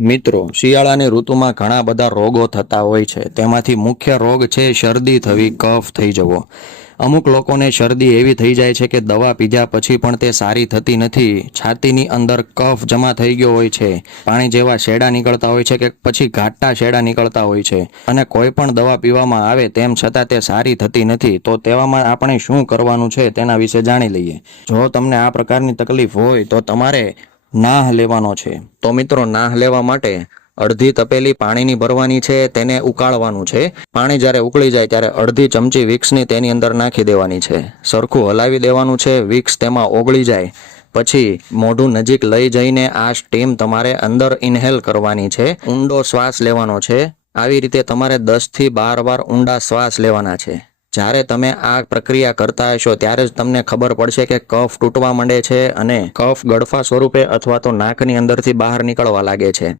મિત્રો, શિયાળાની ઋતુમાં ઘણા બધા રોગો થતા હોય છે. તેમાંથી મુખ્ય રોગ છે શરદી થવી, કફ થઈ જવો. અમુક લોકોને શરદી એવી થઈ જાય છે કે દવા પીધા પછી પણ તે સારી થતી નથી. છાતીની અંદર કફ જમા થઈ ગયો હોય છે, પાણી જેવા શેડા નીકળતા હોય છે કે પછી ઘાટા શેડા નીકળતા હોય છે, અને કોઈ પણ દવા પીવામાં આવે તેમ છતાં તે સારી થતી નથી. તો તેવામાં આપણે શું કરવાનું છે તેના વિશે જાણી લઈએ. જો તમને આ પ્રકારની તકલીફ હોય તો તમારે નાહ લેવાનો છે. તો મિત્રો, નાહ લેવા માટે અડધી તપેલી પાણીની ભરવાની છે, તેને ઉકાળવાનું છે. પાણી જ્યારે ઉકળી જાય ત્યારે અડધી ચમચી વિક્સની તેની અંદર નાખી દેવાની છે. સરખું હલાવી દેવાનું છે. વિક્સ તેમાં ઓગળી જાય પછી મોઢું નજીક લઈ જઈને આ સ્ટીમ તમારે અંદર ઇન્હેલ કરવાની છે. ઊંડો શ્વાસ લેવાનો છે. આવી રીતે તમારે 10 થી 12 વાર ઊંડા શ્વાસ લેવાના છે. જ્યારે તમે આ પ્રક્રિયા કરતા હશો ત્યારે જ તમને ખબર પડશે કે કફ તૂટવા માંડે છે અને કફ ગળફા સ્વરૂપે અથવા તો નાકની અંદરથી બહાર નીકળવા લાગે છે.